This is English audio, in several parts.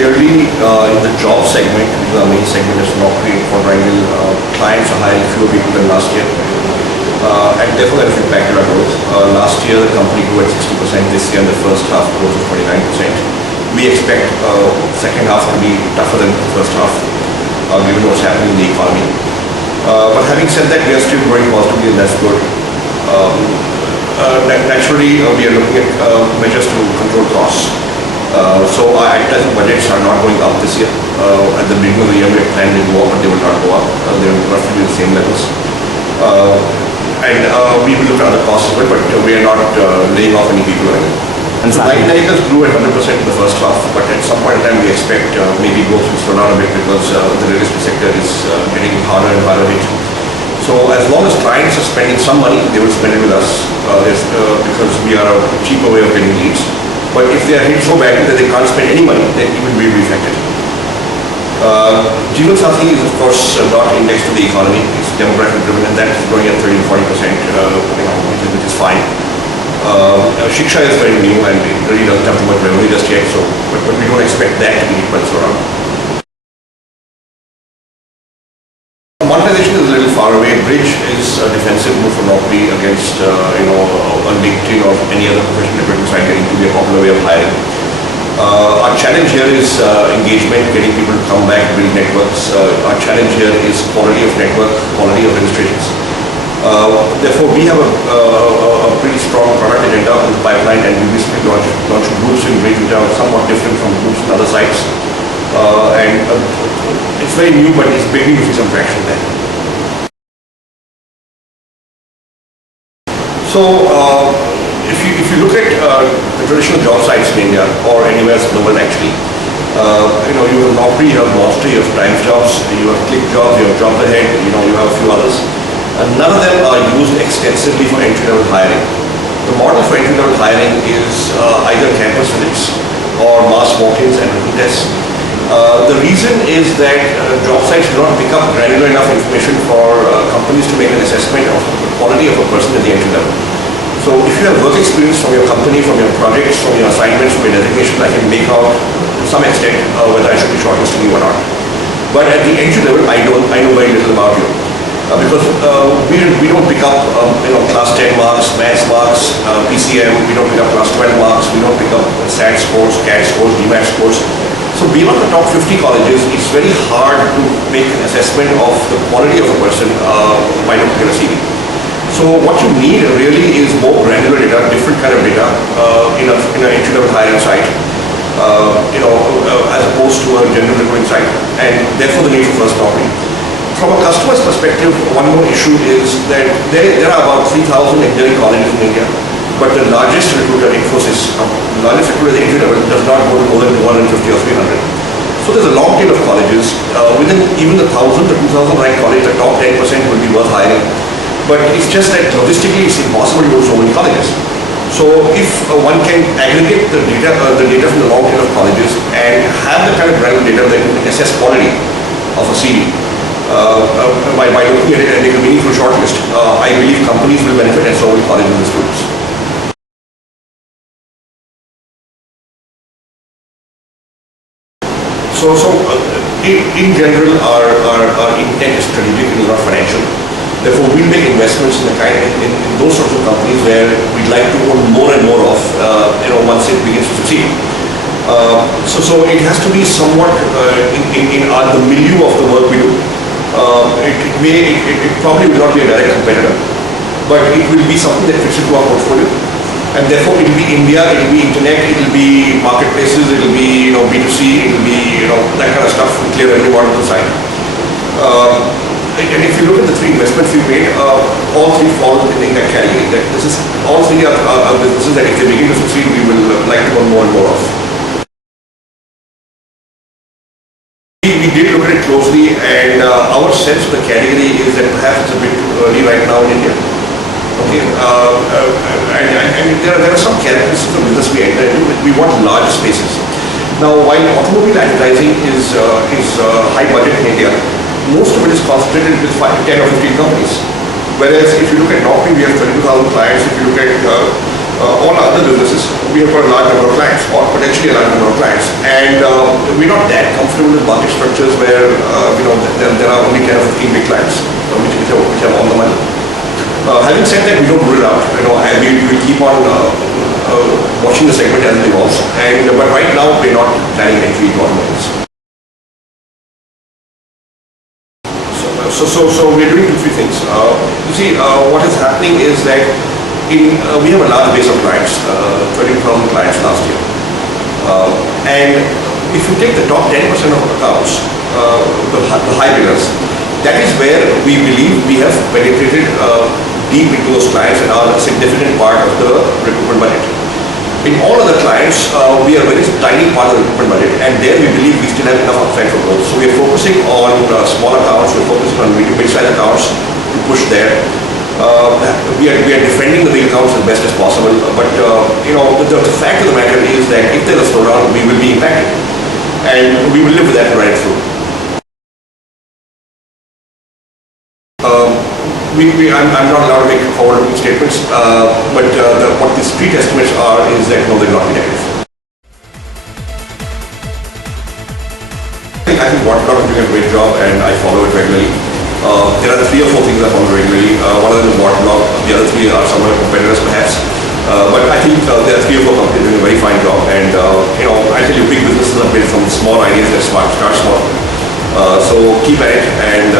clearly in the job segment, which is our main segment, is Naukri quadrangle. Clients are hiring fewer people than last year, and therefore that has impacted our growth. Last year the company grew at 60%. This year in the first half growth of 29%. We expect second half to be tougher than the first half, given what's happening in the economy. But having said that, we are still growing positively, and that's good. Naturally, we are looking at measures to control costs. So our advertising budgets are not going up this year. At the beginning of the year, we had planned to go up, but they will not go up. They will roughly be the same levels. And we will look at other costs as well, but we are not laying off any people. And so Light Vehicles grew at 100% in the first half, but at some point in time, we expect maybe growth will slow down a bit because the real estate sector is getting harder and harder hit. So as long as clients are spending some money, they will spend it with us because we are a cheaper way of getting leads. But if they are hit so badly that they can't spend any money, then even we will be affected. Jeevan Sathi is of course not indexed to the economy. It's demographic driven, and that is growing at 30-40%, which is fine. Shiksha is very new and it really doesn't have too much revenue just yet. So, but we don't expect that to be hit by the slowdown. Monetization is a little far away. Bridge is a defensive move for Naukri against a LinkedIn or any other professional recruitment site getting to be a popular way of hiring. Our challenge here is engagement, getting people to come back, build networks. Our challenge here is quality of network, quality of registrations. Therefore, we have a pretty strong product agenda in the pipeline, and we recently launched groups in Bridge, which are somewhat different from groups on other sites. It's very new, but it's beginning to see some traction there. So, if you look at the traditional job sites in India or anywhere else in the world, actually, you have Naukri, you have Monster, you have Times Jobs, you have Click Jobs, you have Jobs Ahead, you have a few others. None of them are used extensively for entry-level hiring. The model for entry-level hiring is either campus visits or mass walk-ins and written tests. The reason is that job sites do not pick up granular enough information for companies to make an assessment of the quality of a person at the entry level. So if you have work experience from your company, from your projects, from your assignments, from your designations, I can make out to some extent whether I should be shortlisting you or not. But at the entry level, I know very little about you. Because we don't pick up class 10 marks, maths marks, PCM, we don't pick up class 12 marks, we don't pick up SAT scores, CAT scores, GMAT scores. So beyond the top 50 colleges, it's very hard to make an assessment of the quality of a person by looking at a CV. So what you need really is more granular data, different kind of data in an entry-level hiring site, as opposed to a general recruiting site, and therefore the need for first Naukri. From a customer's perspective, one more issue is that there are about 3,000 engineering colleges in India. But the largest recruiter, Infosys, the largest recruiter at the entry level does not go to more than 250 or 300. So there's a long tail of colleges. Within even the 1,000 to 2,000 ranked college, the top 10% will be worth hiring. But it's just that logistically it's impossible to go to so many colleges. So if one can aggregate the data from the long tail of colleges and have the kind of granular data that can assess quality of a CV by looking at it and make a meaningful shortlist, I believe companies will benefit and so will colleges and students. So in general, our intent is strategic and not financial. Therefore, we make investments in those sorts of companies where we'd like to own more and more of, once it begins to succeed. So it has to be somewhat in the milieu of the work we do. It probably will not be a direct competitor, but it will be something that fits into our portfolio. And therefore, it will be India, it will be internet, it will be marketplaces, it will be B2C, it will be that kind of stuff. We clear every one to the side. And if you look at the three investments we made, all three fall in that category. All three are businesses that if they begin to succeed, we will like to own more and more of. We did look at it closely, and our sense of the category is that perhaps it's a bit early right now in India. Okay, and there are some characteristics of business we enter into. We want large spaces. Now, while automobile advertising is high budget in India, most of it is concentrated with 10 or 15 companies. Whereas if you look at Naukri, we have 32,000 clients. If you look at all our other businesses, we have got a large number of clients, or potentially a large number of clients, and we're not that comfortable with market structures where there are only 10 or 15 big clients which are on the money. Having said that, we don't rule it out, and we keep on watching the segment as it evolves. But right now, we're not planning entry into automobiles. So we're doing 2-3 things. You see, what is happening is that we have a large base of clients, 20,000 clients last year. And if you take the top 10% of accounts, the high billers, that is where we believe we have penetrated deep into those clients and are a significant part of the recruitment budget. In all other clients, we are a very tiny part of the recruitment budget, and there we believe we still have enough upside for growth. So we are focusing on small accounts, we're focusing on mid-sized accounts to push there. We are defending the big accounts as best as possible, but the fact of the matter is that if there is a slowdown, we will be impacted, and we will live with that right through. I'm not allowed to make forward-looking statements, but what the street estimates are is that no, they're not negative. I think WATShow is doing a great job, and I follow it regularly. There are 3 or 4 things I follow regularly. One of them is WATShow, the other 3 are some of the competitors perhaps. But I think there are 3 or 4 companies doing a very fine job, and I tell you, big businesses are built from small ideas that start small. So keep at it, and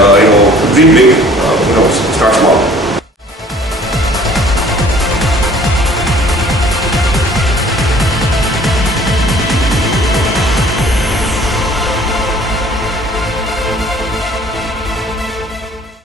dream big.